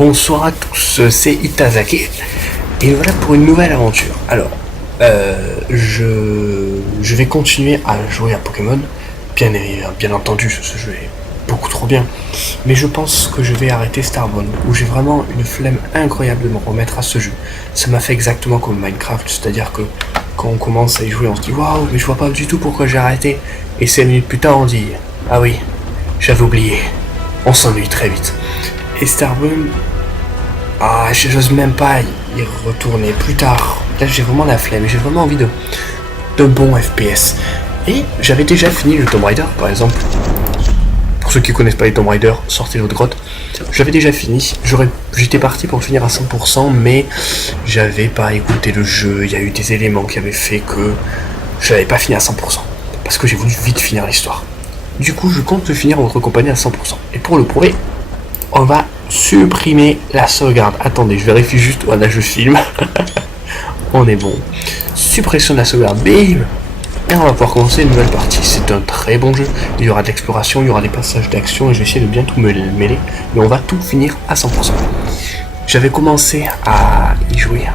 Bonsoir à tous, c'est Itazaki et nous voilà pour une nouvelle aventure. Alors, je vais continuer à jouer à Pokémon, bien entendu, ce jeu est beaucoup trop bien, mais je pense que je vais arrêter Starbone, où j'ai vraiment une flemme incroyable de me remettre à ce jeu. Ça m'a fait exactement comme Minecraft, c'est-à-dire que quand on commence à y jouer, on se dit waouh, mais je vois pas du tout pourquoi j'ai arrêté, et 5 minutes plus tard on dit ah oui, j'avais oublié. On s'ennuie très vite. Et Starbone, j'ose même pas y retourner plus tard. Là, j'ai vraiment la flemme. J'ai vraiment envie de bons FPS. Et j'avais déjà fini le Tomb Raider, par exemple. Pour ceux qui connaissent pas les Tomb Raider, sortez de votre grotte. J'avais déjà fini. J'étais parti pour le finir à 100%, mais j'avais pas écouté le jeu. Il y a eu des éléments qui avaient fait que je n'avais pas fini à 100%. Parce que j'ai voulu vite finir l'histoire. Du coup, je compte finir votre compagnie à 100%. Et pour le prouver, on va supprimer la sauvegarde. Attendez, je vérifie juste. Voilà, je filme. On est bon. Suppression de la sauvegarde. Bim. Et on va pouvoir commencer une nouvelle partie. C'est un très bon jeu. Il y aura de l'exploration, il y aura des passages d'action et je vais essayer de bien tout mêler. Mais on va tout finir à 100%. J'avais commencé à y jouer,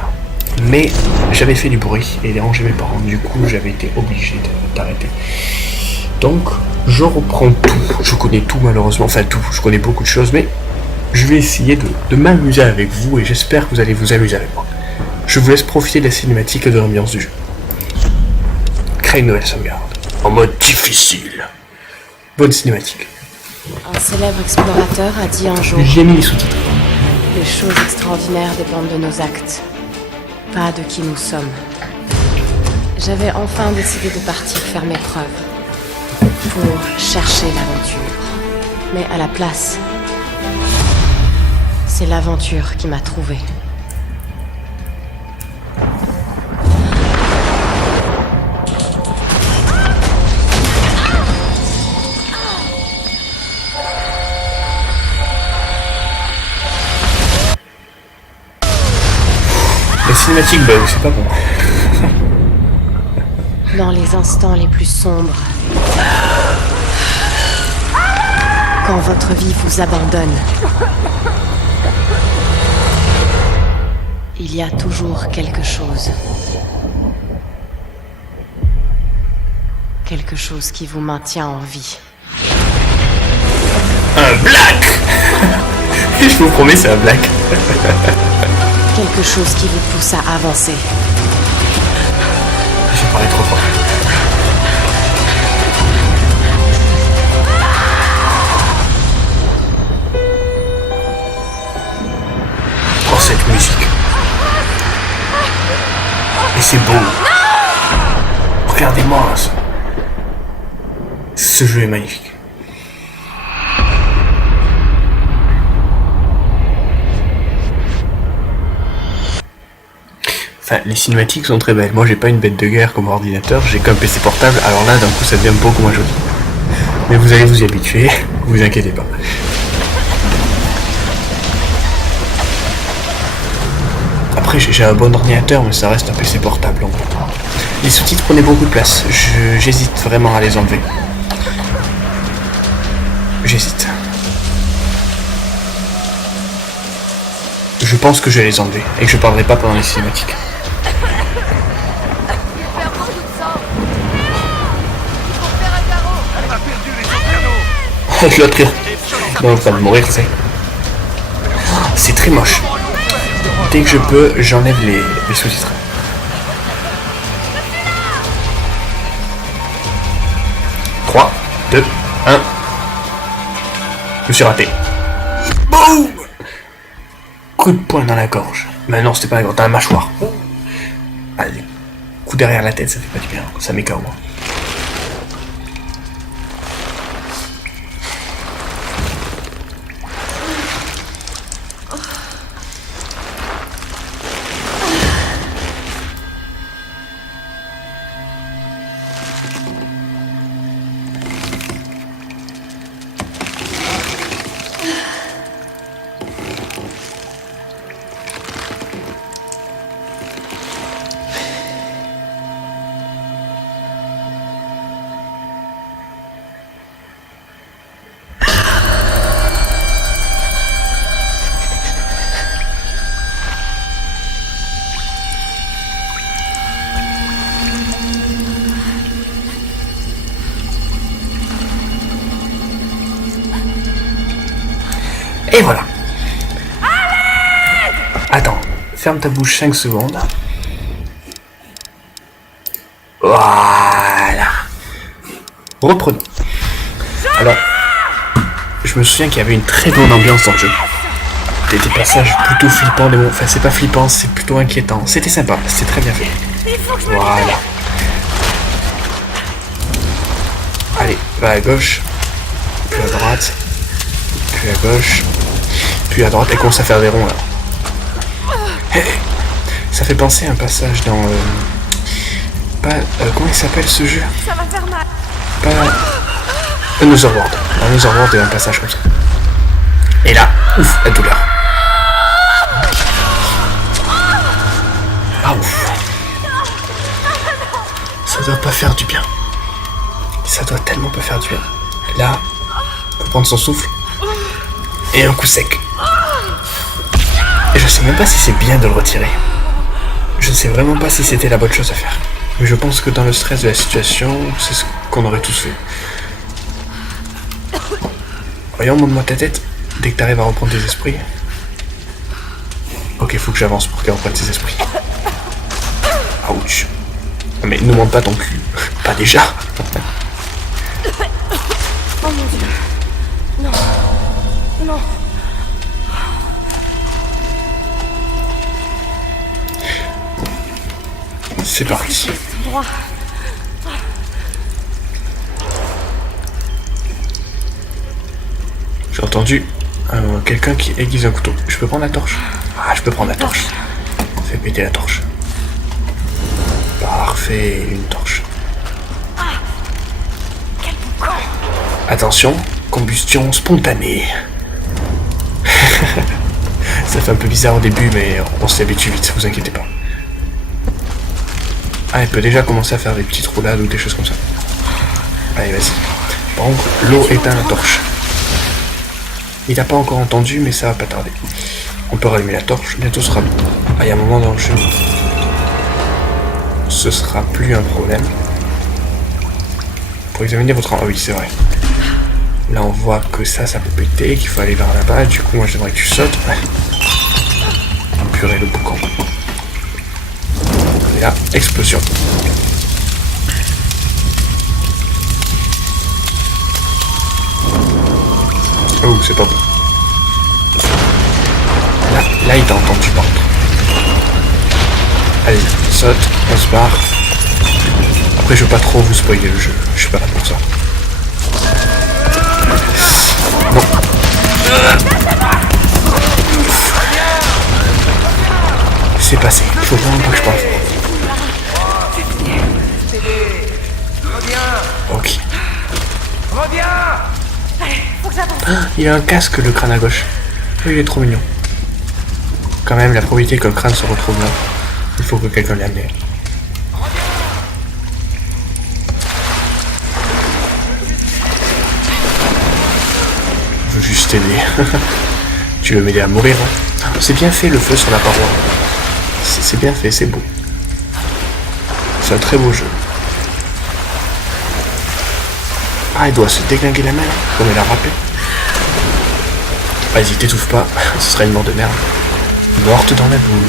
mais j'avais fait du bruit et dérangé mes parents. Du coup, j'avais été obligé d'arrêter. Donc, je reprends tout. Je connais tout malheureusement. Enfin, tout. Je connais beaucoup de choses, mais je vais essayer de m'amuser avec vous et j'espère que vous allez vous amuser avec moi. Je vous laisse profiter de la cinématique et de l'ambiance du jeu. Créer une nouvelle sauvegarde. En mode difficile. Bonne cinématique. Un célèbre explorateur a dit un jour: j'ai mis les sous-titres. les choses extraordinaires dépendent de nos actes, pas de qui nous sommes. J'avais enfin décidé de partir faire mes preuves, pour chercher l'aventure. Mais à la place, c'est l'aventure qui m'a trouvée. La cinématique bug, c'est pas bon. Dans les instants les plus sombres, quand votre vie vous abandonne, il y a toujours quelque chose. Quelque chose qui vous maintient en vie. Un black. Je vous promets, c'est un black. Quelque chose qui vous pousse à avancer. J'ai parlé trop fort. Oh, cette musique. Et c'est beau. Regardez-moi ça. Ce jeu est magnifique. Enfin, les cinématiques sont très belles. Moi, j'ai pas une bête de guerre comme ordinateur, j'ai qu'un PC portable. Alors là, d'un coup, ça devient beaucoup moins joli. Mais vous allez vous y habituer, vous inquiétez pas. Après, j'ai un bon ordinateur, mais ça reste un PC portable. En gros. Les sous-titres prenaient beaucoup de place. J'hésite vraiment à les enlever. J'hésite. Je pense que je vais les enlever et que je parlerai pas pendant les cinématiques. L'autre, il est en train de mourir, c'est. C'est très moche. Dès que je peux, j'enlève les sous-titres. Trois, 2, 1. Je me suis raté. Boum! Coup de poing dans la gorge. Mais non, c'était pas la gorge, dans la mâchoire. Allez, coup derrière la tête, ça fait pas du bien. Ça m'écœure, moi. Et voilà. Attends, ferme ta bouche 5 secondes. Voilà. Reprenons. Alors, je me souviens qu'il y avait une très bonne ambiance dans le jeu. Des passages plutôt flippants, enfin c'est pas flippant, c'est plutôt inquiétant. C'était sympa, c'était très bien fait. Voilà. Allez, va à gauche, puis à droite, puis à gauche, puis à droite, et commence à faire des ronds là. Hey, ça fait penser à un passage dans... comment il s'appelle ce jeu? Ça va faire mal. Pas... Another World. Dans Another World, il y a un passage comme ça. Et là, ouf, la douleur. Ah ouf. Ça doit pas faire du bien. Ça doit tellement pas faire du bien. Là, faut prendre son souffle. Et un coup sec. Et je sais même pas si c'est bien de le retirer. Je ne sais vraiment pas si c'était la bonne chose à faire. Mais je pense que dans le stress de la situation, c'est ce qu'on aurait tous fait. Voyons, montre-moi ta tête. Dès que t'arrives à reprendre tes esprits. Ok, faut que j'avance pour qu'elle reprenne tes esprits. Ouch. Mais ne monte pas ton cul. Pas déjà. Oh mon Dieu. Non. Non. C'est parti. Droit. J'ai entendu quelqu'un qui aiguise un couteau. Je peux prendre la torche? Ah, je peux prendre la torche. Fais péter la torche. Parfait, une torche. Quel bon camp. Attention, combustion spontanée. Ça fait un peu bizarre au début, mais on s'y habitue vite, vous inquiétez pas. Ah, elle peut déjà commencer à faire des petites roulades ou des choses comme ça. Allez, vas-y. Par contre, l'eau éteint la torche. Il n'a pas encore entendu, mais ça va pas tarder. On peut rallumer la torche, bientôt ce sera bon. Ah, il y a un moment dans le jeu. Ce sera plus un problème. Pour examiner votre... Ah oui, c'est vrai. Là, on voit que ça peut péter, qu'il faut aller vers là-bas. Du coup, moi, j'aimerais que tu sautes. Ouais. Purée, le boucan. Et là, explosion. Oh, c'est pas bon. Là, il t'a entendu par contre. Allez, saute, on se barre. Après, je veux pas trop vous spoiler le jeu. Je suis pas là pour ça. Non. C'est passé. Il faut vraiment pas que je parle. Ok. Faut que j'avance. Il a un casque, le crâne à gauche. Oh, il est trop mignon. Quand même, la probabilité que le crâne se retrouve là, il faut que quelqu'un l'amène. Je veux juste t'aider. Tu veux m'aider à mourir, hein? C'est bien fait le feu sur la paroi. C'est bien fait, c'est beau. C'est un très beau jeu. Ah, elle doit se déglinguer la main, comme elle a rappelé. Vas-y, t'étouffe pas, ce sera une mort de merde. Morte dans la boue.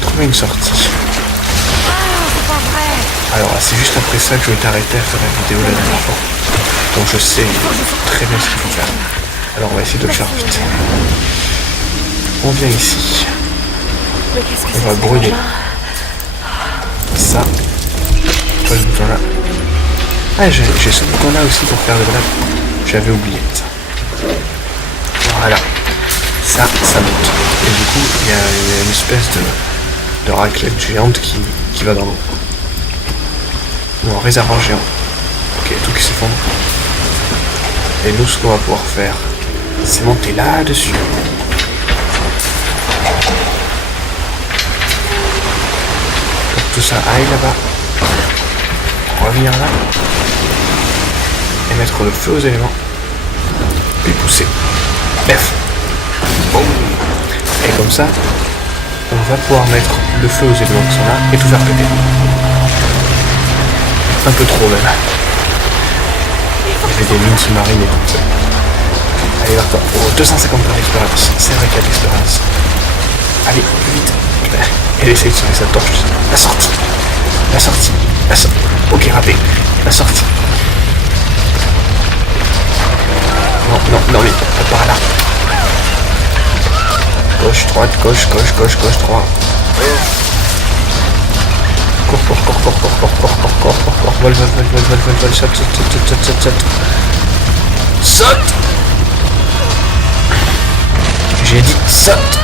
Trouver une sortie. Alors, c'est juste après ça que je vais t'arrêter à faire la vidéo la dernière fois. Donc je sais très bien ce qu'il faut faire. Alors on va essayer de le faire vite. On vient ici. On va brûler ça. Pas le bouton là. Ah, j'ai ce bouton là aussi pour faire le blague. J'avais oublié ça. Voilà. Ça monte. Et du coup, il y a une espèce de raclette géante qui va dans l'eau. Ou un réservoir géant. Ok, tout qui s'effondre. Et nous, ce qu'on va pouvoir faire, c'est monter là-dessus. Pour que tout ça aille là-bas. Revenir là. Et mettre le feu aux éléments. Puis pousser. F. Boum. Et comme ça, on va pouvoir mettre le feu aux éléments qui sont là et tout faire péter. Un peu trop même. Il y avait des mines sous-marines et tout ça. Allez, vers-toi. Oh, 250 points d'expérience. C'est vrai qu'il y a de l'expérience. Allez, plus vite. Putain, elle essaye de sauver sa torche. La sortie. La sortie. La sortie. Ok, raté. La sortie. Non, non, non, mais pas par là. Gauche, droite, gauche, gauche, gauche, gauche, droite. Cours, cours, cours, cours, cours, cours, cours, cours, cours, cours, cours, vol, vol, vol, vol, vol, vol, vol, saute, saute, saute, saute, saute, saute. Saute. J'ai dit saute.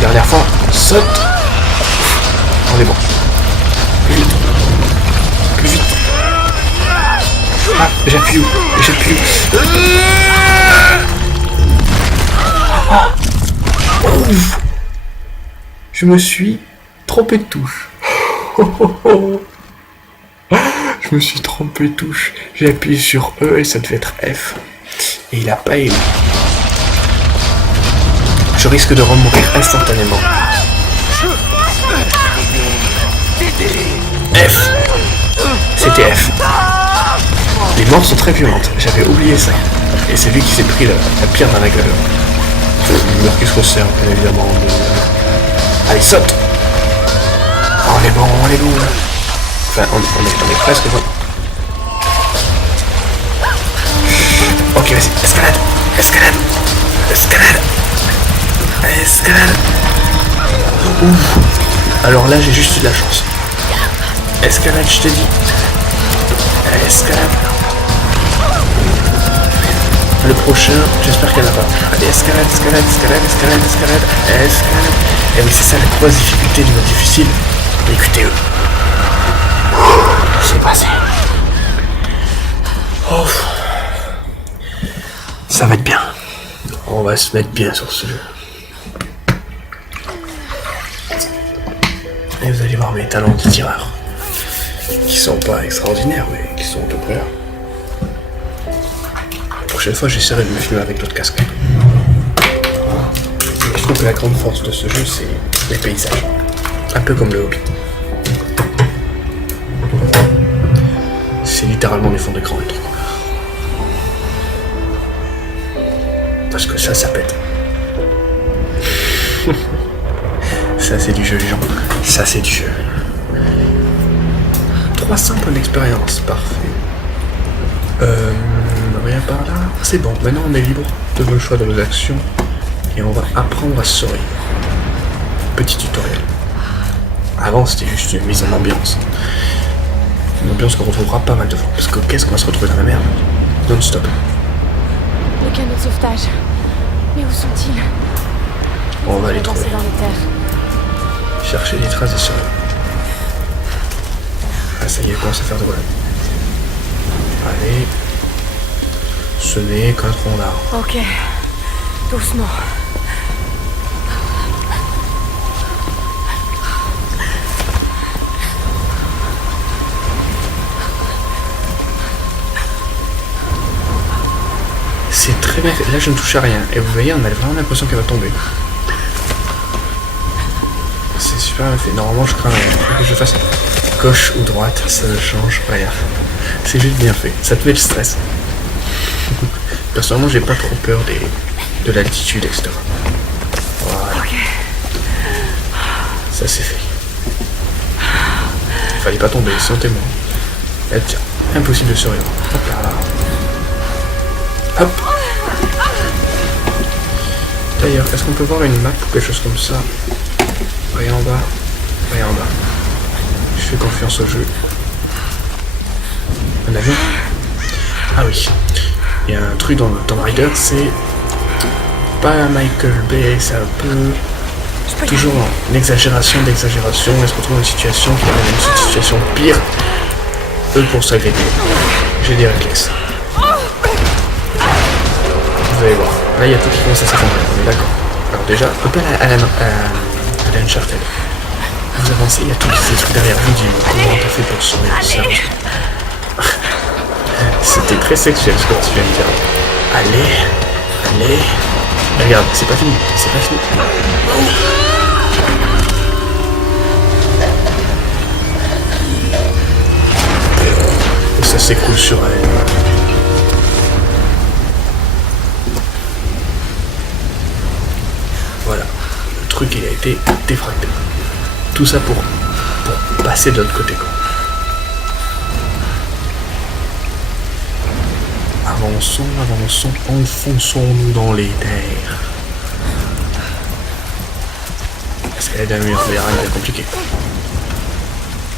Dernière fois, saute. On est bon. Plus vite. Plus vite. Ah, j'appuie où? J'appuie où? Ah. Ouf. Je me suis trompé de touche. Je me suis trompé de touche. J'ai appuyé sur E et ça devait être F. Et il a pas aimé. Je risque de remourir instantanément. F. C'était F. Les morts sont très violentes. J'avais oublié ça. Et c'est lui qui s'est pris la pierre dans la gueule. Il meurt qui se resserre, bien évidemment. Allez, saute. On est bon, on est bon. Enfin, on est presque bon. Ok, vas-y, escalade. Escalade. Escalade. Escalade. Ouf. Alors là, j'ai juste eu de la chance. Escalade, je te dis. Escalade. Le prochain, j'espère qu'il n'y en a pas. Allez, escalade, escalade, escalade, escalade, escalade, escalade. Et oui, c'est ça la grosse difficulté du mode difficile. Écoutez-eux. C'est passé. Oh. Ça va être bien. On va se mettre bien sur ce jeu. Et vous allez voir mes talents de tireur. Qui sont pas extraordinaires, mais qui sont tout près. La prochaine fois, j'essaierai de me filmer avec l'autre casque. Je trouve que la grande force de ce jeu, c'est les paysages. Un peu comme le Hobbit. C'est littéralement des fonds d'écran et tout. Parce que ça pète. Ça, c'est du jeu, les gens. Ça, c'est du jeu. 300 points d'expérience, parfait. Rien par là. C'est bon, maintenant on est libre de nos choix, de nos actions. Et on va apprendre à se sourire. Petit tutoriel. Avant, c'était juste une mise en ambiance. Une ambiance qu'on retrouvera pas mal de fois. Parce que qu'est-ce qu'on va se retrouver dans la merde non-stop. Les canaux de sauvetage. Mais où sont-ils? On va les trouver. Dans les terres. Chercher des traces de survie. Ah, ça y est, commence à faire de voilà. Allez. Ce n'est qu'un tronc d'arbre. Ok. Doucement. C'est très bien fait. Là, je ne touche à rien. Et vous voyez, on a vraiment l'impression qu'elle va tomber. C'est super bien fait. Normalement, je crains que je fasse gauche ou droite. Ça ne change rien. C'est juste bien fait. Ça te met le stress. Personnellement, j'ai pas trop peur de l'altitude, etc. Voilà. Ok. Ça, c'est fait. Il fallait pas tomber, sentez-moi. Et tiens, impossible de survivre. Hop là. Hop. D'ailleurs, est-ce qu'on peut voir une map ou quelque chose comme ça? Rien en bas. Rien en bas. Je fais confiance au jeu. Un avion? Ah oui. Il y a un truc dans Tomb Raider, c'est pas Michael Bay, c'est un peu toujours une exagération d'exagération. Elle se retrouve dans une situation qui amène à une situation pire. Eux pour s'agréger. J'ai des réflexes. Vous allez voir. Là, il y a tout qui commence à s'effondrer. On est d'accord. Alors déjà, un peu à la Uncharted. Vous avancez, il y a tout qui se détruit derrière vous. Dis-moi comment t'as fait pour sauver le cerveau. C'était très sexuel ce que tu viens de dire. Allez, allez. Et regarde, c'est pas fini, c'est pas fini. Et ça s'écoule sur elle. truc il a été défracté. Tout ça pour passer de l'autre côté, quoi. Avançons, enfonçons-nous dans les terres. Parce qu'elle est d'un mur, mais rien de compliqué.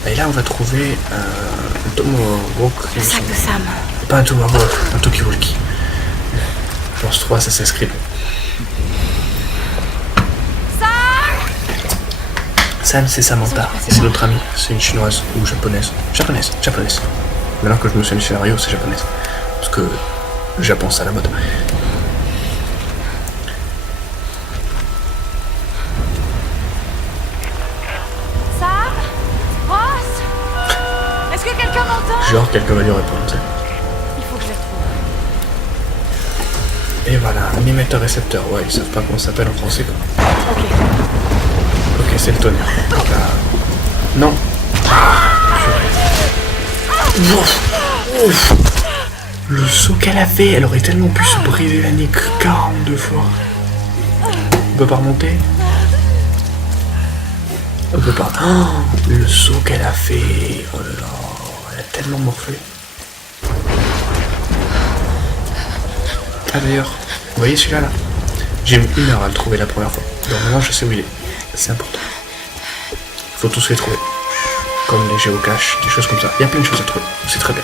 Et là, on va trouver un Tomahawk. Le sac de Sam. Pas un Tomahawk, un Tokiwoki. Je pense 3, ça s'inscrit. Sam, c'est Samantha. Et c'est notre amie. C'est une chinoise ou japonaise. Japonaise. Maintenant que je me souviens du scénario, c'est japonaise. Parce que le Japon, c'est à la mode. Sam? Ross? Est-ce que quelqu'un m'entend? Genre, quelqu'un va lui répondre, tu sais. Il faut que je les retrouve. Et voilà, un émetteur-récepteur. Ouais, ils savent pas comment ça s'appelle en français, quoi. Ok. Ok, c'est le tonnerre. Donc là... Non. Ouf. Le saut qu'elle a fait, elle aurait tellement pu se briser la nuque 42 fois. On peut pas remonter? On peut pas. Oh, le saut qu'elle a fait. Oh là là, elle a tellement morflé. Ah d'ailleurs, vous voyez celui-là là? J'ai mis 1 heure à le trouver la première fois. Donc maintenant je sais où il est. C'est important. Faut tous les trouver. Comme les géocaches, des choses comme ça. Il y a plein de choses à trouver. C'est très bien.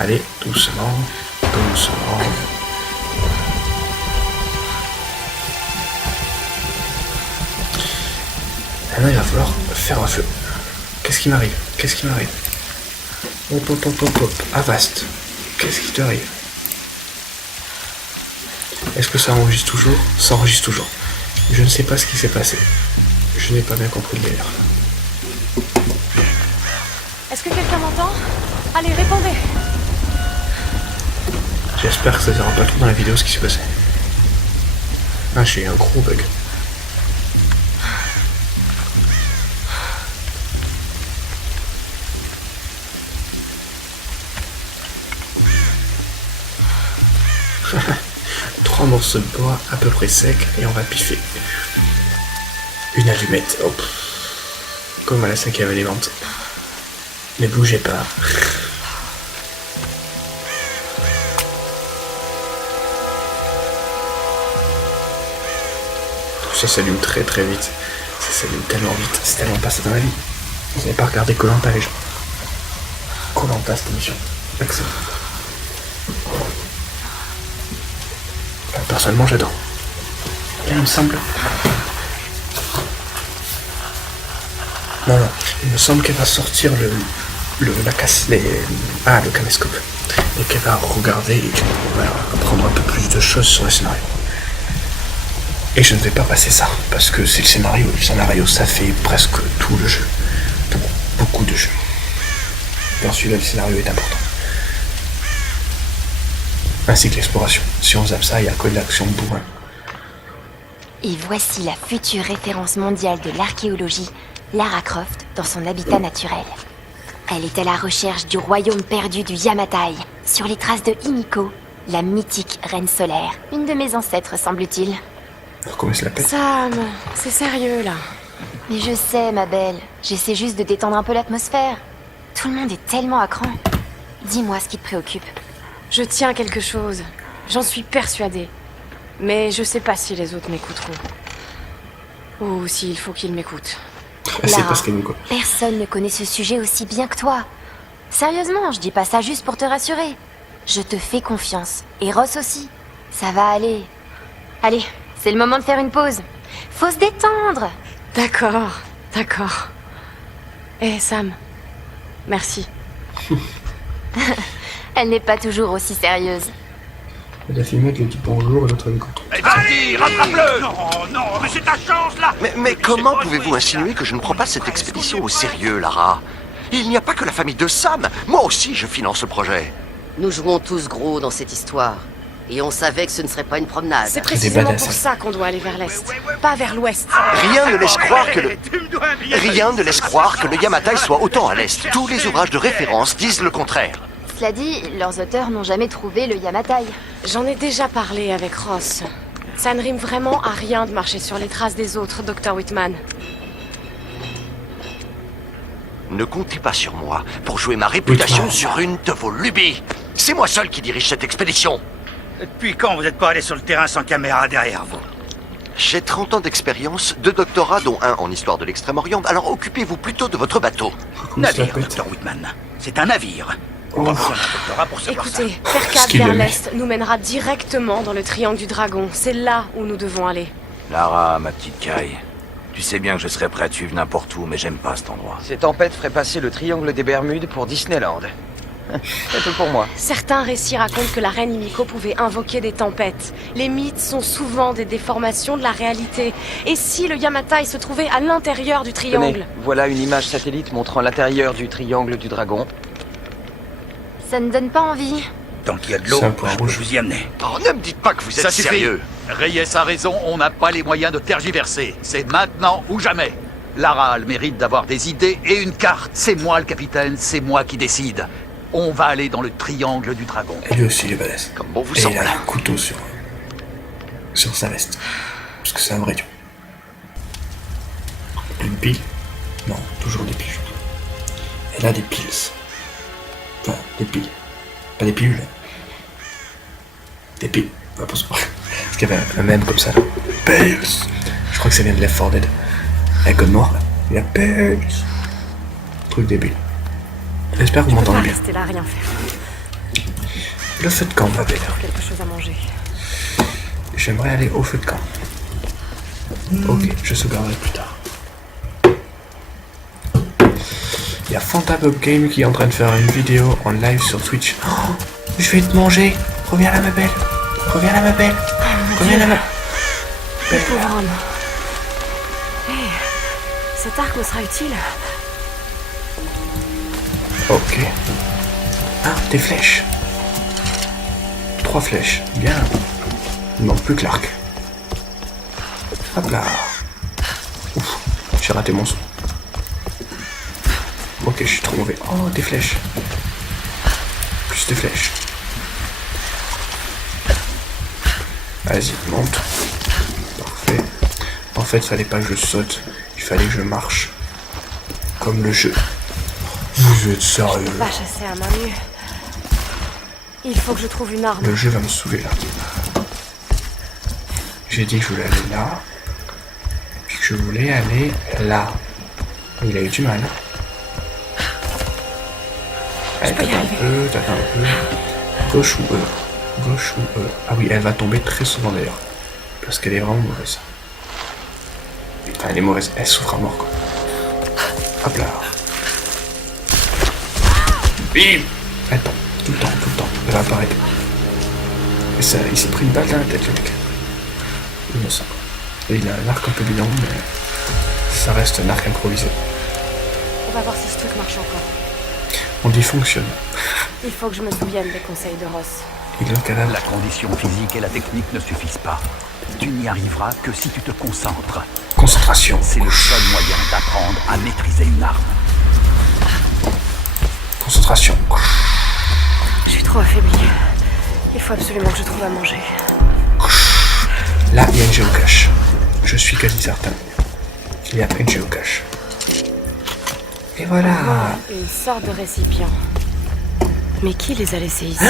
Allez, doucement. Maintenant il va falloir faire un feu. Qu'est-ce qui m'arrive? Hop. Avast. Qu'est-ce qui t'arrive? Est-ce que ça enregistre toujours? Ça enregistre toujours. Je ne sais pas ce qui s'est passé. Je n'ai pas bien compris le délire. Est-ce que quelqu'un m'entend? Allez, répondez. J'espère que ça ne verra pas trop dans la vidéo ce qui s'est passé. Ah, j'ai eu un gros bug. Trois morceaux de bois à peu près secs et on va piffer. Une allumette, hop. Comme à la 5e élément. Ne bougez pas. Tout ça s'allume très très vite. Ça s'allume tellement vite. C'est tellement passé dans la vie. Vous n'avez pas regardé Koh-Lanta les gens. Koh-Lanta cette émission. Excellent. Personnellement j'adore. Là il me semble. Non, il me semble qu'elle va sortir le caméscope. Et qu'elle va regarder et on va apprendre un peu plus de choses sur le scénario. Et je ne vais pas passer ça, parce que c'est le scénario. Le scénario ça fait presque tout le jeu. Beaucoup de jeux. Dans celui-là le scénario est important. Ainsi que l'exploration. Si on zappe ça, il y a que de l'action bourrin. Et voici la future référence mondiale de l'archéologie, Lara Croft, dans son habitat naturel. Elle est à la recherche du royaume perdu du Yamatai, sur les traces de Himiko, la mythique reine solaire. Une de mes ancêtres, semble-t-il. Alors comment ça l'appelle? Sam, c'est sérieux là. Mais je sais, ma belle, j'essaie juste de détendre un peu l'atmosphère. Tout le monde est tellement à cran. Dis-moi ce qui te préoccupe. Je tiens à quelque chose. J'en suis persuadée. Mais je sais pas si les autres m'écouteront. Ou s'il faut qu'ils m'écoutent. C'est Lara, parce qu'elle quoi. Personne ne connaît ce sujet aussi bien que toi. Sérieusement, je dis pas ça juste pour te rassurer. Je te fais confiance. Et Ross aussi. Ça va aller. Allez, c'est le moment de faire une pause. Faut se détendre. D'accord. Eh Sam, merci. Elle n'est pas toujours aussi sérieuse. La filmette lui dit bonjour et l'autre elle contre. Vas-y, rattrape-le! Non, mais c'est ta chance, là! Mais comment pouvez-vous insinuer que je ne prends pas cette expédition au sérieux, Lara? Il n'y a pas que la famille de Sam. Moi aussi, je finance le projet. Nous jouons tous gros dans cette histoire. Et on savait que ce ne serait pas une promenade. C'est précisément badass, pour hein. ça qu'on doit aller vers l'est, pas vers l'ouest. Rien ne laisse croire que Tu me dois un billet. Rien ne laisse croire que le Yamatai soit autant à l'est. Tous les ouvrages de référence disent le contraire. Cela dit, leurs auteurs n'ont jamais trouvé le Yamatai. J'en ai déjà parlé avec Ross. Ça ne rime vraiment à rien de marcher sur les traces des autres, Dr. Whitman. Ne comptez pas sur moi pour jouer ma réputation Whitman. sur une de vos lubies. C'est moi seul qui dirige cette expédition. Depuis quand vous n'êtes pas allé sur le terrain sans caméra derrière vous? J'ai 30 ans d'expérience, 2 doctorats dont un en histoire de l'Extrême-Orient, alors occupez-vous plutôt de votre bateau. Comment se la Navire, pète. Dr. Whitman. C'est un navire. On Oh. va besoin d'un doctorat pour savoir ça. Écoutez, faire Ce cap qu'il vers aimait. l'est nous mènera directement dans le triangle du dragon. C'est là où nous devons aller. Lara, ma petite caille. Tu sais bien que je serais prêt à te suivre n'importe où, mais j'aime pas cet endroit. Ces tempêtes feraient passer le triangle des Bermudes pour Disneyland. C'est tout pour moi. Certains récits racontent que la reine Himiko pouvait invoquer des tempêtes. Les mythes sont souvent des déformations de la réalité. Et si le Yamatai se trouvait à l'intérieur du triangle? Tenez, voilà une image satellite montrant l'intérieur du triangle du dragon. Ça ne donne pas envie. Tant qu'il y a de l'eau, C'est un point je peux rouge. vous y amener. Oh, ne me dites pas que vous êtes Ça suffit. sérieux. Reyes a raison, on n'a pas les moyens de tergiverser. C'est maintenant ou jamais. Lara a le mérite d'avoir des idées et une carte. C'est moi le capitaine, c'est moi qui décide. On va aller dans le triangle du dragon. Et lui aussi, il est balèze. Comme bon vous Et il semble. a un couteau sur sa veste. Parce que c'est un vrai dieu. Une pile? Non, toujours des pilules. Elle a des piles. Enfin, des piles. Pas des pilules. Des piles. Ouais, parce qu'il y avait un mème comme ça là. Piles. Je crois que ça vient de Left 4 Dead. Avec code noir là. Il y a piles. Truc débile. J'espère que vous Je peux pas m'entendez bien. rester là, rien faire. Le feu de camp, ma belle. Quelque chose à manger. J'aimerais aller au feu de camp. Ok, je sauvegarderai plus tard. Il y a Fantabub Game qui est en train de faire une vidéo en live sur Twitch. Oh, je vais te manger. Reviens là, ma belle. Reviens là, ma belle. Reviens là, ma Le pauvre homme. Hé, cet arc me sera utile. Ok. Ah, des flèches. 3 flèches. Bien. Il manque plus que l'arc. Hop là. Ouf, j'ai raté mon saut. Ok, je suis trop mauvais. Oh, des flèches. Plus de flèches. Vas-y, monte. Parfait. En fait, fallait pas que je saute. Il fallait que je marche. Comme le jeu. Vous êtes sérieux? Pas chasser à main nue. Il faut que je trouve une arme. Le jeu va me saouler là. J'ai dit que je voulais aller là. Puis que je voulais aller là. Il a eu du mal. Allez, t'attends un peu, t'attends un peu. Gauche ou E? Gauche ou E? Ah oui, elle va tomber très souvent d'ailleurs. Parce qu'elle est vraiment mauvaise. Enfin, elle est mauvaise. Elle souffre à mort quoi. Hop là. Bim! Elle tombe. Tout le temps, tout le temps. Elle va pas arrêter. Et ça, il s'est pris une balle dans la tête, le mec. Innocent. Et il a un arc un peu bidon, mais ça reste un arc improvisé. On va voir si ce truc marche encore. On dit fonctionne. Il faut que je me souvienne des conseils de Ross. Il est le cadavre. La condition physique et la technique ne suffisent pas. Tu n'y arriveras que si tu te concentres. Concentration. C'est le seul moyen d'apprendre à maîtriser une arme. Concentration. Je suis trop affaiblie. Il faut absolument que je trouve à manger. Là, il y a une géocache. Je suis quasi certain qu'il y a une géocache. Et voilà. Une sorte de récipient. Mais qui les a laissés ici?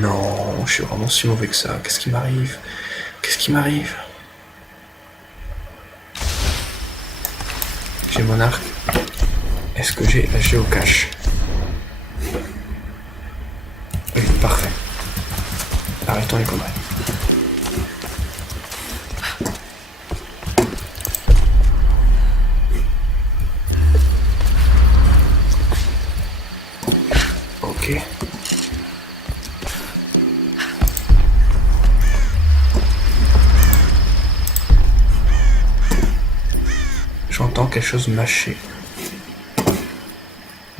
Non, je suis vraiment si mauvais que ça. Qu'est-ce qui m'arrive? Qu'est-ce qui m'arrive? J'ai mon arc. Est-ce que j'ai la géocache? Oui, parfait. Arrêtons les conneries. Ok. J'entends quelque chose mâcher.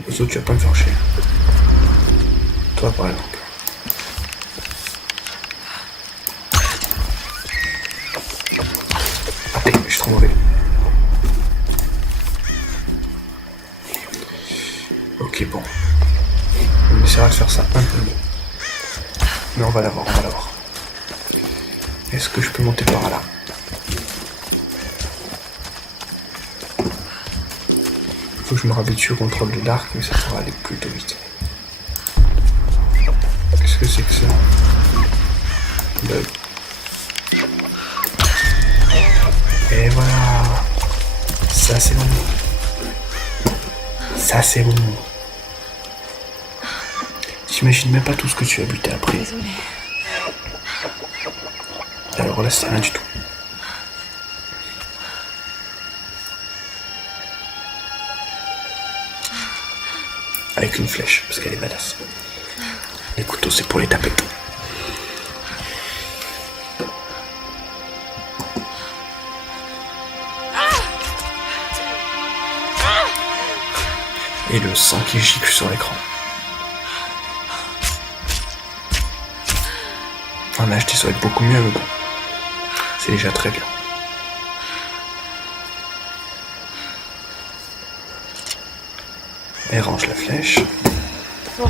Les autres, tu vas pas me faire chier. Toi, par exemple. Ah, je suis trop mauvais. Ok, bon. On essaiera de faire ça un peu mieux. Mais on va l'avoir, on va l'avoir. Est-ce que je peux monter par là? Faut que je me réhabitue au contrôle de l'arc, mais ça pourra aller plutôt vite. Qu'est-ce que c'est que ça? Bug. Et voilà. Ça c'est bon. Ça c'est bon. T'imagines même pas tout ce que tu as buté après. Désolée. Alors là c'est rien du tout. Avec une flèche, parce qu'elle est badass. Les couteaux c'est pour les tapettes. Et le sang qui gicle sur l'écran. En HD ça va être beaucoup mieux, mais bon. C'est déjà très bien. Et range la flèche. Bon,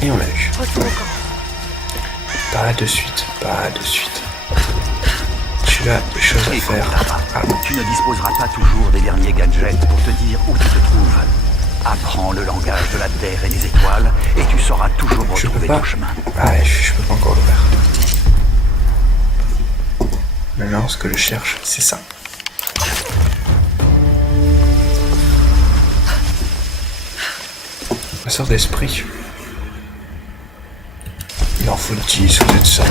Et on l'a eu. retourne au camp. Pas de suite, pas de suite. Tu as des choses à Écoute, faire. Lara, Ah, tu ne disposeras pas toujours des derniers gadgets pour te dire où tu te trouves. Apprends le langage de la Terre et des étoiles, et tu sauras toujours je peux retrouver pas. ton chemin. Ah ouais, je peux pas encore le faire. Maintenant, ce que je cherche, c'est ça. La sorte d'esprit. Il en faut 10, vous êtes sérieux?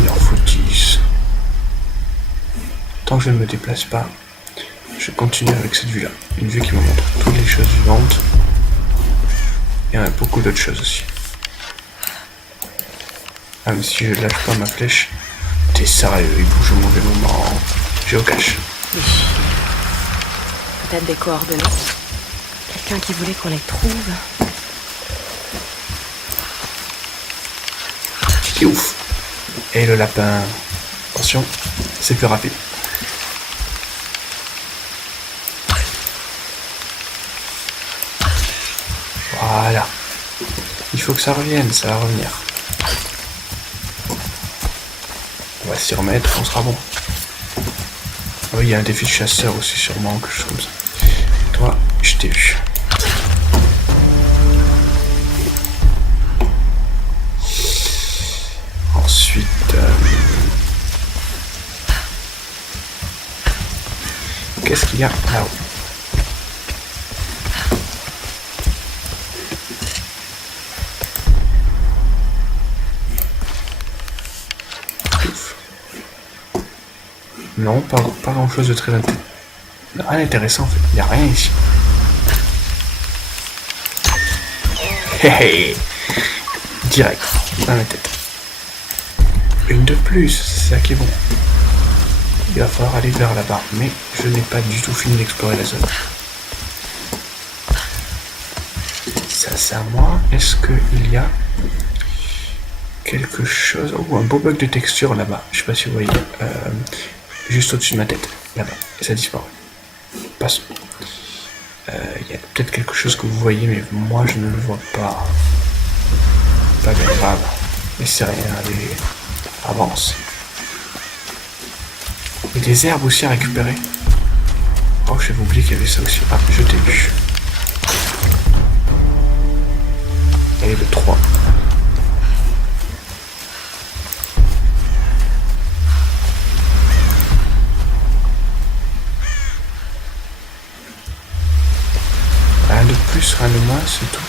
Il en faut 10. Tant que je ne me déplace pas, je continue avec cette vue-là. Une vue qui me montre toutes les choses vivantes. Et il y en a beaucoup d'autres choses aussi. Ah mais si je lâche pas ma flèche, t'es sérieux, il bouge au mauvais moment. Géocache. Peut-être des coordonnées. Quelqu'un qui voulait qu'on les trouve. C'est ouf. Et le lapin. Attention, c'est plus rapide. Voilà. Il faut que ça revienne, ça va revenir. On va s'y remettre, on sera bon. Oui, il y a un défi de chasseur aussi sûrement, quelque chose comme ça. Toi, je t'ai vu. Ensuite... Qu'est-ce qu'il y a là-haut? Non, pas grand chose de très intéressant. Rien d'intéressant en fait, il n'y a rien ici. Hey, direct, dans la tête. Une de plus, c'est ça qui est bon. Il va falloir aller vers là-bas, mais je n'ai pas du tout fini d'explorer la zone. Ça c'est à moi. Est-ce qu'il y a quelque chose... Oh, un beau bug de texture là-bas. Je sais pas si vous voyez. Juste au-dessus de ma tête, là-bas, et ça disparaît. Passons. Il y a peut-être quelque chose que vous voyez, mais moi je ne le vois pas. Pas bien grave. Mais c'est rien, allez, avance. Il y a des herbes aussi à récupérer. Oh, j'avais oublié qu'il y avait ça aussi. Ah, je t'ai vu. Et le 3. Rien de plus, rien de moins, c'est tout.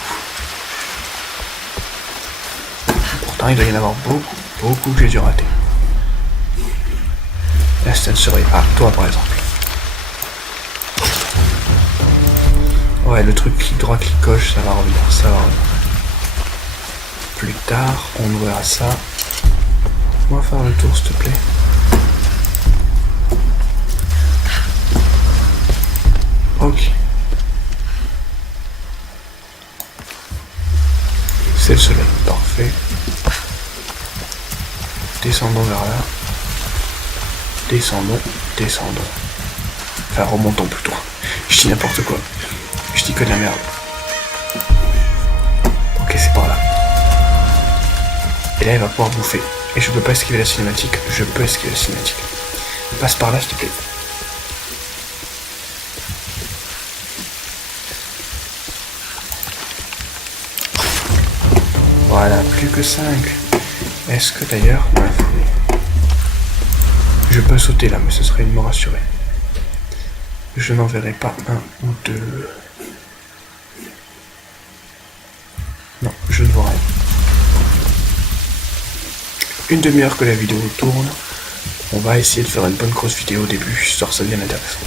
Pourtant, il doit y en avoir beaucoup que j'ai dû rater. Là, c'est un surveille. Ah, toi par exemple. Ouais, le truc clic droit, clic gauche, ça va revenir, ça va revenir. Plus tard, on ouvrira ça. On va faire le tour, s'il te plaît. Ok. C'est le soleil, parfait. Descendons vers là. Descendons. Enfin, remontons plutôt. Je dis n'importe quoi. Je dis que de la merde. Ok, c'est par là. Et là, elle va pouvoir bouffer. Et je peux pas esquiver la cinématique. Je peux esquiver la cinématique. Passe par là, s'il te plaît. Voilà, plus que 5. Est-ce que d'ailleurs, dans la foulée, je peux sauter là, mais ce serait une mort assurée. Je n'en verrai pas un ou deux. Non, je ne vois rien. Une demi-heure que la vidéo tourne. On va essayer de faire une bonne grosse vidéo au début, histoire que ça devienne intéressant.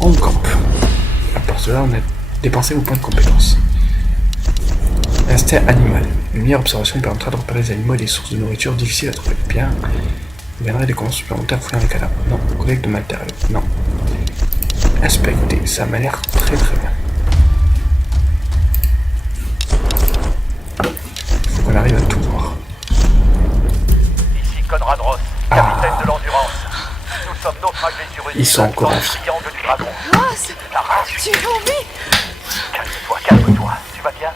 On campe. À part cela, on a dépensé vos points de compétence. Instinct animal. Une meilleure observation permettra de repérer les animaux et les sources de nourriture difficiles à trouver. Bien. Vous viendrez des commences supplémentaires fouillant les cadavres. Non. Collecte de matériaux. Non. Inspecter. Ça m'a l'air très très bien. Faut qu'on arrive à tout voir. Ici Conrad Ross, capitaine de l'Endurance. Nous sommes naufragés sur une Ils sont encore en vie. triangle du dragon. Ross, tu es en vie? Calme-toi, calme-toi. Tu vas bien?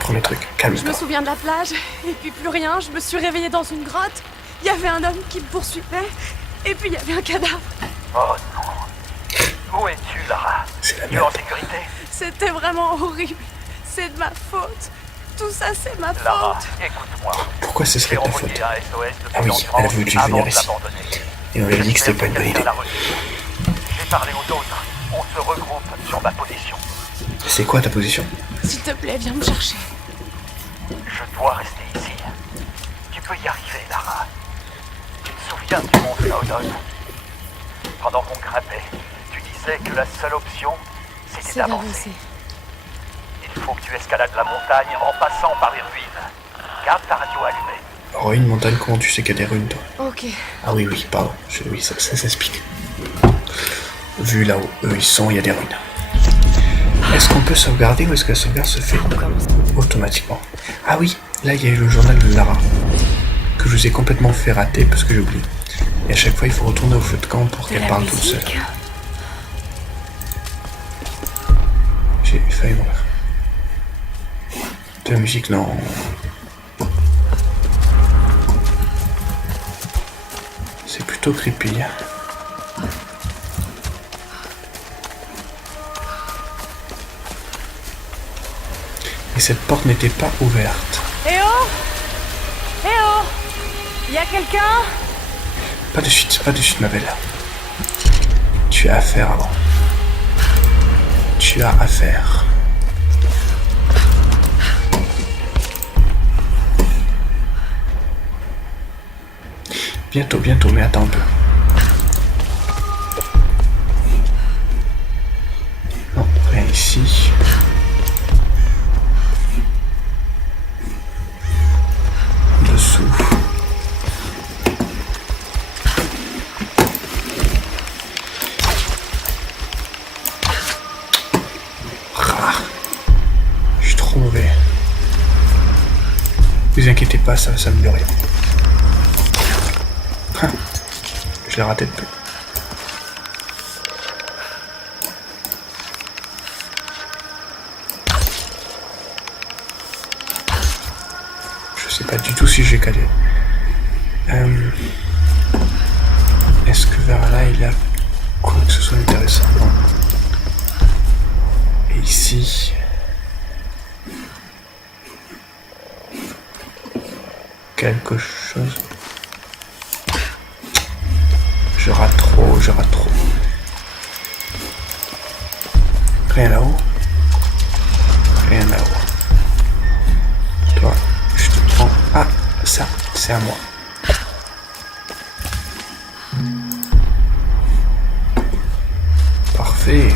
Premier truc, Je calme-toi. me souviens de la plage, et puis plus rien. Je me suis réveillée dans une grotte. Il y avait un homme qui me poursuivait, et puis il y avait un cadavre. Oh non. Où es-tu, Lara? C'est la Tu es en merde. sécurité? C'était vraiment horrible. C'est de ma faute. Tout ça, c'est ma Lara, faute. écoute-moi. Pourquoi ce serait J'ai de ta envoyé faute? un SOS depuis Ah oui, l'Endurance elle a voulu que tu avant viennes de ici. l'abandonner. Et on lui a dit que c'était pas une bonne idée. J'ai parlé aux autres. On se regroupe sur ma position. C'est quoi ta position? S'il te plaît, viens me chercher. Je dois rester ici. Tu peux y arriver, Lara. Tu te souviens du mont Snowdon? Pendant qu'on grimpait, tu disais que la seule option, c'était C'est d'avancer. d'avancer. Il faut que tu escalades la montagne en passant par les ruines. Garde ta radio allumée. Oh, une montagne, comment tu sais qu'il y a des runes, toi? Ok. Ah oui, pardon. Oui, ça s'explique. Vu là où eux ils sont, il y a des ruines. Est-ce qu'on peut sauvegarder ou est-ce que la sauvegarde se fait automatiquement? Ah oui, là il y a eu le journal de Lara que je vous ai complètement fait rater parce que j'ai oublié. Et à chaque fois il faut retourner au feu de camp pour qu'elle parle toute seule. J'ai failli mourir. De la musique, non. C'est plutôt creepy. Et cette porte n'était pas ouverte. Eh oh! Eh oh! Y a quelqu'un? Pas de suite, ma belle. Tu as affaire avant. Tu as affaire. Bientôt, mais attends un peu. Non, rien ici. Dessous. Je suis trop mauvais. Ne vous inquiétez pas, ça va s'améliorer. Je l'ai raté de peu. Je sais pas du tout si j'ai calé. Est-ce que vers là il y a quoi que ce soit intéressant? Non. Et ici. Quelque chose. Je rate trop. Rien là-haut. Rien là-haut. Toi, je te prends. Ah, ça, c'est à moi. Parfait.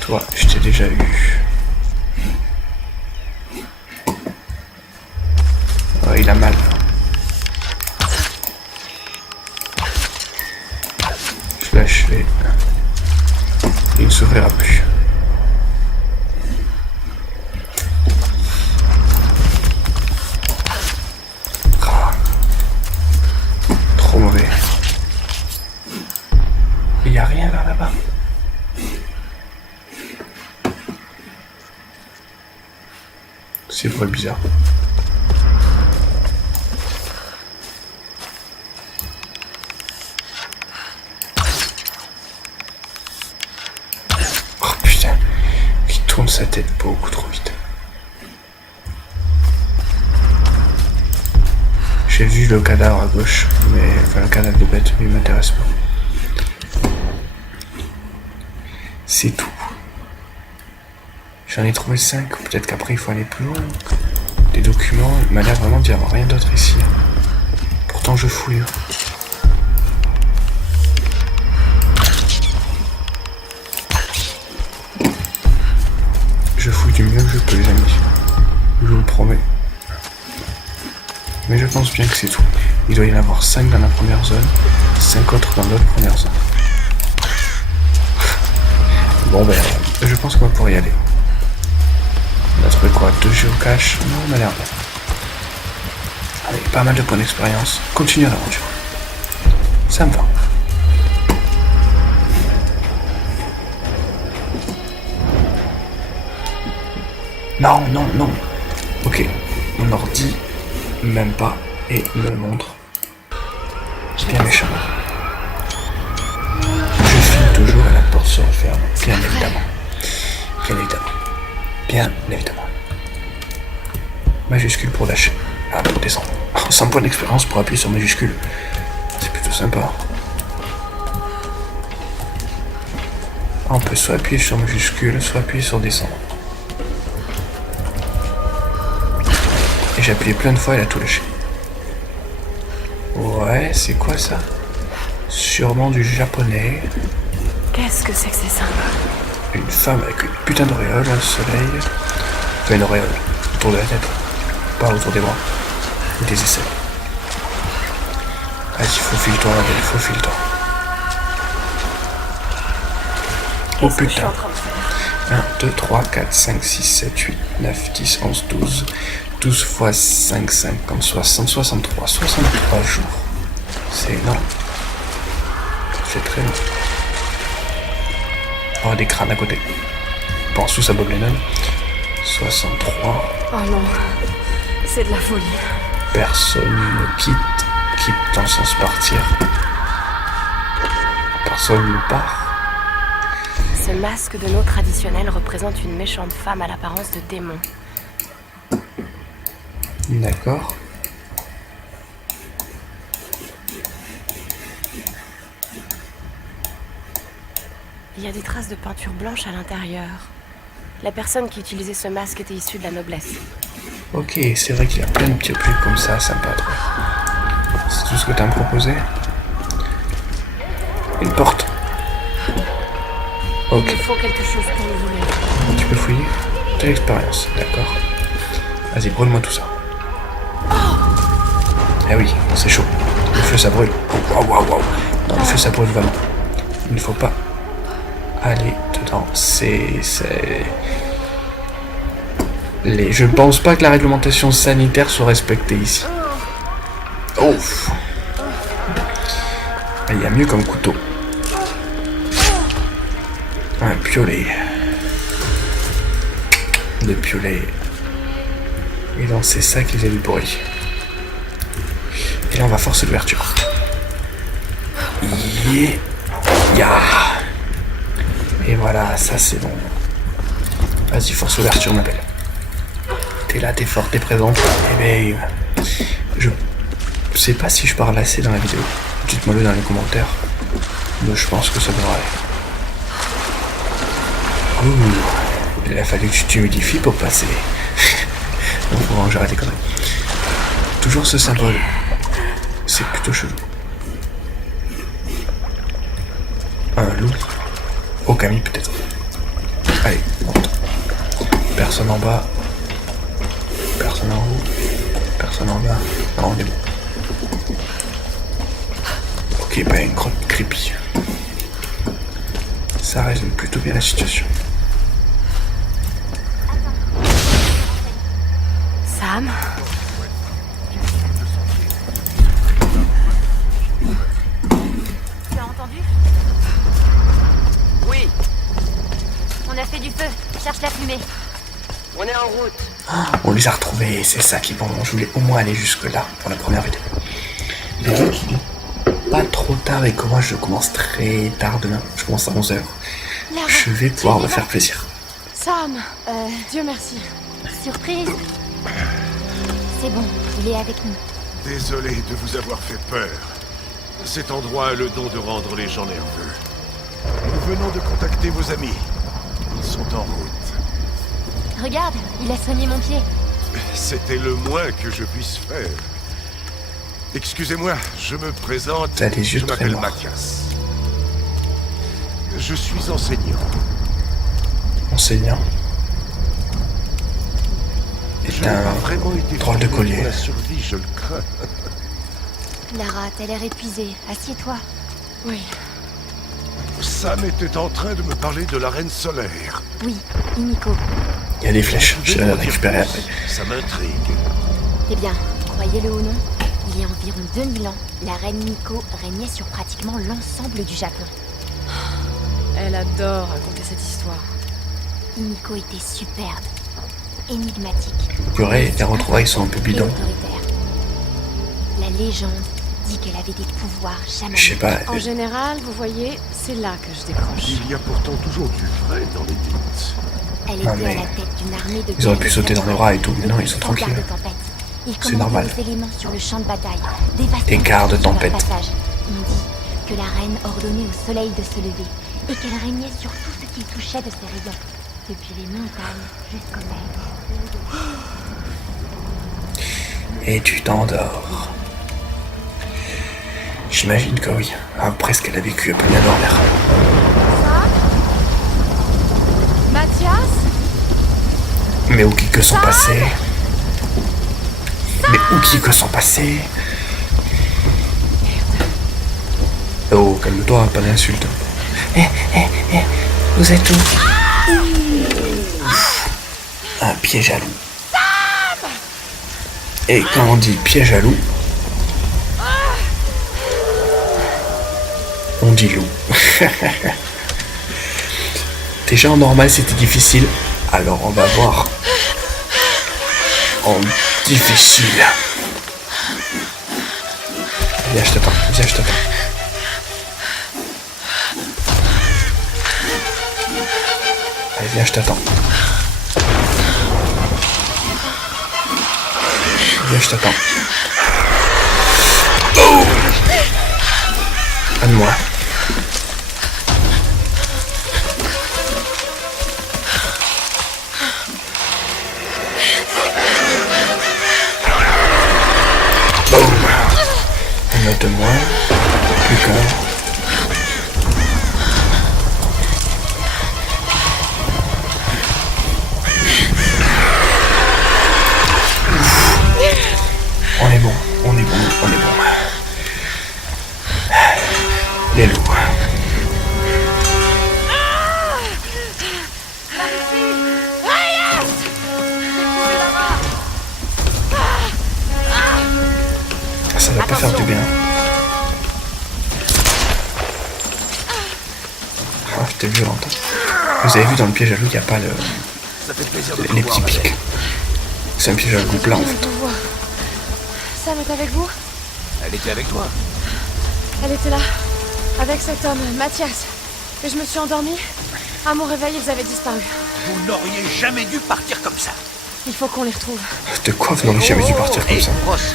Toi, je t'ai déjà eu. Oh, il a mal. Je l'ai achevé. Il ne s'ouvrira plus. Ah. Trop mauvais. Il n'y a rien vers là-bas. C'est vrai bizarre. sa tête beaucoup trop vite. J'ai vu le cadavre à gauche, mais enfin le cadavre de bête, mais il m'intéresse pas. C'est tout. J'en ai trouvé 5, peut-être qu'après il faut aller plus loin. Des documents, il m'a l'air vraiment d'y avoir rien d'autre ici. Pourtant je fouille. Je fouille du mieux que je peux, les amis. Je vous le promets. Mais je pense bien que c'est tout. Il doit y en avoir 5 dans la première zone, 5 autres dans l'autre première zone. Bon ben, je pense qu'on va pouvoir y aller. On a trouvé quoi? 2 géocaches? Non, on a l'air bien. Avec pas mal de points d'expérience. Continuez l'aventure. Ça me va. Non, non, non. Ok, mon ordi, même pas, et me montre. Bien méchant. Je filme toujours et la porte se referme, bien évidemment. Bien évidemment. Bien évidemment. Majuscule pour lâcher. Ah, pour descendre. 100 points d'expérience pour appuyer sur majuscule. C'est plutôt sympa. On peut soit appuyer sur majuscule, soit appuyer sur descendre. Et j'ai appuyé plein de fois, elle a tout lâché. Ouais, c'est quoi ça? Sûrement du japonais. Qu'est-ce que c'est que ces symboles? Une femme avec une putain d'auréole, un soleil. Enfin, une auréole autour de la tête. Pas autour des bras. Ou des aisselles. Vas-y, faufile-toi, il faufile-toi. Oh putain. 1, 2, 3, 4, 5, 6, 7, 8, 9, 10, 11, 12. 12 fois 5, 50, 60, 63. 63 jours. C'est énorme. C'est très long. Oh, des crânes à côté. Pense tous à Bob Lennon. 63. Oh non, c'est de la folie. Personne ne quitte dans le sens partir. Personne ne part. Ce masque de nos traditionnels représente une méchante femme à l'apparence de démon. D'accord. Il y a des traces de peinture blanche à l'intérieur. La personne qui utilisait ce masque était issue de la noblesse. Ok, c'est vrai qu'il y a plein de petits trucs comme ça, sympa. C'est tout ce que tu as à me proposer? Une porte. Ok. Il faut quelque chose pour l'ouvrir. Tu peux fouiller? T'as l'expérience, d'accord. Vas-y, brûle-moi tout ça. Ah oui, c'est chaud. Le feu, ça brûle. Waouh, waouh, waouh. Non, le feu, ça brûle vraiment. Il ne faut pas aller dedans. Je pense pas que la réglementation sanitaire soit respectée ici. Oh. Il y a mieux comme couteau. Un piolet. Le piolet. Et donc c'est ça qui faisait du bruit. Et là on va forcer l'ouverture. Yeah. Et voilà, ça c'est bon. Vas-y, force l'ouverture, ma belle. T'es là, t'es forte, t'es présente. Eh ben, je sais pas si je parle assez dans la vidéo. Dites-moi-le dans les commentaires. Mais je pense que ça devrait aller. Ouh, il a fallu que tu t'humidifies pour passer. Donc bon, j'arrête les conneries. Toujours ce symbole. C'est plutôt chelou. Un loup. Okami peut-être. Allez, monte. Personne en bas. Personne en haut. Personne en bas. Non, on est bon. Ok, bah une grotte creepy. Ça résume plutôt bien la situation. Sam? Tu as entendu? Oui, On a fait du feu. Cherche la fumée. on est en route. On les a retrouvés, c'est ça qui est bon. Je voulais au moins aller jusque là pour la première vidéo. Mais vu qu'il est pas trop tard et que moi je commence très tard demain, je commence à 11h, je vais pouvoir me faire plaisir. Sam Dieu merci. Surprise. C'est bon, il est avec nous. Désolé de vous avoir fait peur. Cet endroit a le don de rendre les gens nerveux. Nous venons de contacter vos amis. Ils sont en route. Regarde, il a soigné mon pied. C'était le moins que je puisse faire. Excusez-moi, je me présente. T'as les yeux je très m'appelle noirs. Mathias. Je suis enseignant. Enseignant. Je Est n'ai pas un vraiment été drôle de formé collier. pour la survie, je le crains. Lara, t'as l'air épuisée. Assieds-toi. Oui. Sam était en train de me parler de la reine solaire. Oui, Himiko. Il y a des flèches, je vais les Pouvez-vous en dire récupérer plus? après. Ça m'intrigue. Eh bien, croyez-le ou non, il y a environ 2000 ans, la reine Himiko régnait sur pratiquement l'ensemble du Japon. Elle adore raconter cette histoire. Himiko était superbe, énigmatique. Purée, les retrouvailles sont un peu et bidons. autoritaire. La légende dit qu'elle avait des pouvoirs chamaniques. Je sais pas, En général, vous voyez, c'est là que je décroche. Il y a pourtant toujours du vrai dans les mythes. Elle Non, était mais à la tête d'une armée de ils auraient pu sauter dans les bras et tout, mais non, ils sont sans garde tranquilles. de tempête. Ils C'est commandaient normal. les éléments sur le champ de bataille, dévastaient Et garde sur leur tempête. passage. On dit que la reine ordonnait au soleil de se lever et qu'elle régnait sur tout ce qui touchait de ses rayons, depuis les montagnes jusqu'aux mers. Et tu t'endors. J'imagine que oui. Après ce qu'elle a vécu, elle peut bien dormir. Mathias Mais où qui que sont passés? Mais où qui que sont passés? Oh, calme-toi, pas d'insultes. Vous êtes où? Un piège à loup. Et quand on dit piège à loup, on dit loup. Déjà en normal c'était difficile, alors on va voir en difficile. Viens, je t'attends, viens, je t'attends. Allez, viens, je t'attends. Viens, je t'attends. Oh! À moi. Boum. Un autre de moins. Plus qu'un. On est bon, on est bon, on est bon. Les loups. Ça va pas faire du bien. Ah, j'étais violente. Vous avez vu dans le piège à loup, il n'y a pas Ça fait plaisir de les vous petits voir, pics. C'est un piège à loup plat en fait. Sam est avec vous? Elle était avec toi. Elle était là, avec cet homme, Mathias. Et je me suis endormie. À mon réveil, ils avaient disparu. Vous n'auriez jamais dû partir comme ça. Il faut qu'on les retrouve. De quoi vous n'aurez jamais dû partir comme ça? Ross.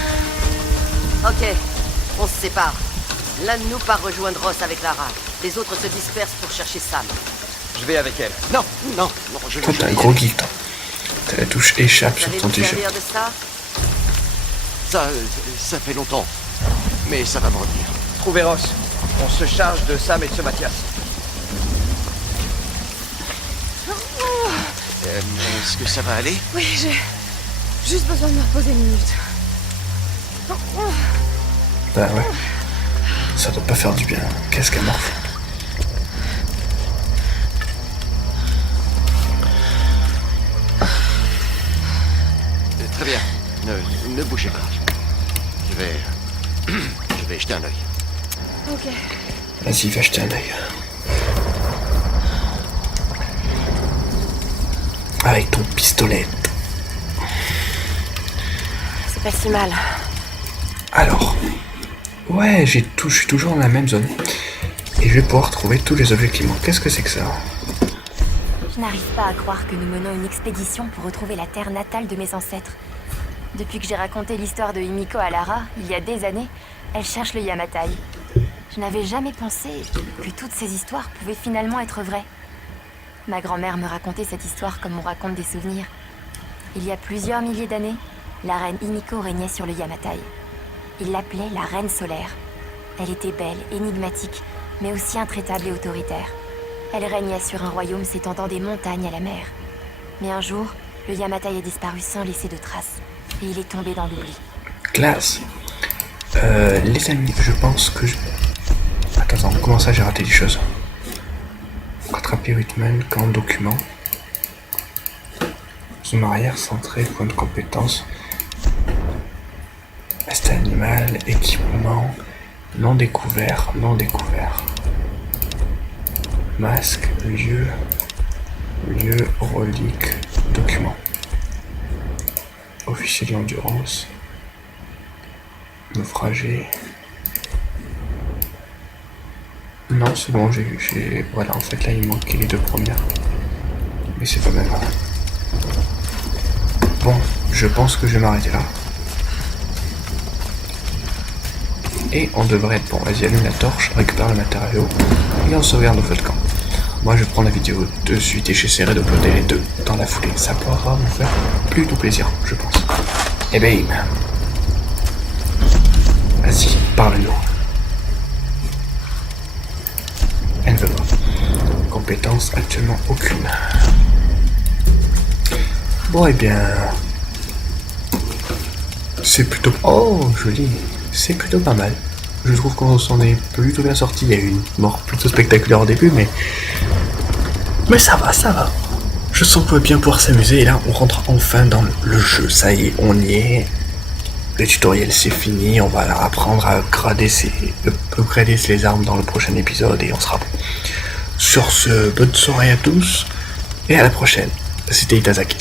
Ok, on se sépare. L'un de nous part rejoindre Ross avec Lara. Les autres se dispersent pour chercher Sam. Je vais avec elle. Non, non, non, je Toi t'as un gros geek toi. T'as la touche échappe sur Savez ton vous t-shirt. servir de ça? Ça fait longtemps. Mais ça va me revenir. Trouvez Ross. On se charge de Sam et de ce Mathias. Est-ce que ça va aller? Oui, j'ai juste besoin de me reposer une minute. Bah ouais. Ça doit pas faire du bien. Qu'est-ce qu'elle morfle. Très bien. Ne bougez pas. Je vais jeter un œil. Ok. Vas-y, va jeter un œil. Avec ton pistolet. C'est pas si mal. Alors. Ouais, je suis toujours dans la même zone. Et je vais pouvoir trouver tous les objets qui manquent. Qu'est-ce que c'est que ça? n'arrive pas à croire que nous menons une expédition pour retrouver la terre natale de mes ancêtres. Depuis que j'ai raconté l'histoire de Himiko à Lara, il y a des années, elle cherche le Yamatai. Je n'avais jamais pensé que toutes ces histoires pouvaient finalement être vraies. Ma grand-mère me racontait cette histoire comme on raconte des souvenirs. Il y a plusieurs milliers d'années, la reine Himiko régnait sur le Yamatai. Il l'appelait la reine solaire. Elle était belle, énigmatique, mais aussi intraitable et autoritaire. Elle régnait sur un royaume s'étendant des montagnes à la mer. Mais un jour, le Yamatai a disparu sans laisser de traces, et il est tombé dans l'oubli. Classe. Les amis, je pense que je... Attends, comment ça j'ai raté des choses? Rattraper Whitman, camp document. Zoom arrière, centré, point de compétence. Est animal, équipement, non découvert, non découvert. Masque, lieu, relique, document. Officier de l'endurance. Naufragé. Non, c'est bon, j'ai... Voilà, en fait, là, il manquait les deux premières. Mais c'est pas mal grave. Bon, je pense que je vais m'arrêter là. Et on devrait être bon. Vas-y, allume la torche, récupère le matériau et on sauvegarde au volcan. Moi, je prends la vidéo de suite et j'essaierai d'uploader les deux dans la foulée. Ça pourra vous faire plutôt plaisir, je pense. Et bam. Vas-y, parle-nous. Elle ne veut pas. Compétence actuellement aucune. Bon, eh bien... C'est plutôt... Oh, joli. C'est plutôt pas mal. Je trouve qu'on s'en est plutôt bien sorti. Il y a eu une mort plutôt spectaculaire au début, mais ça va, ça va. Je sens qu'on va bien pouvoir s'amuser. Et là, on rentre enfin dans le jeu. Ça y est, on y est. Le tutoriel, c'est fini. On va apprendre à upgrader les armes dans le prochain épisode et on sera bon. Sur ce, bonne soirée à tous et à la prochaine. C'était Itazaki.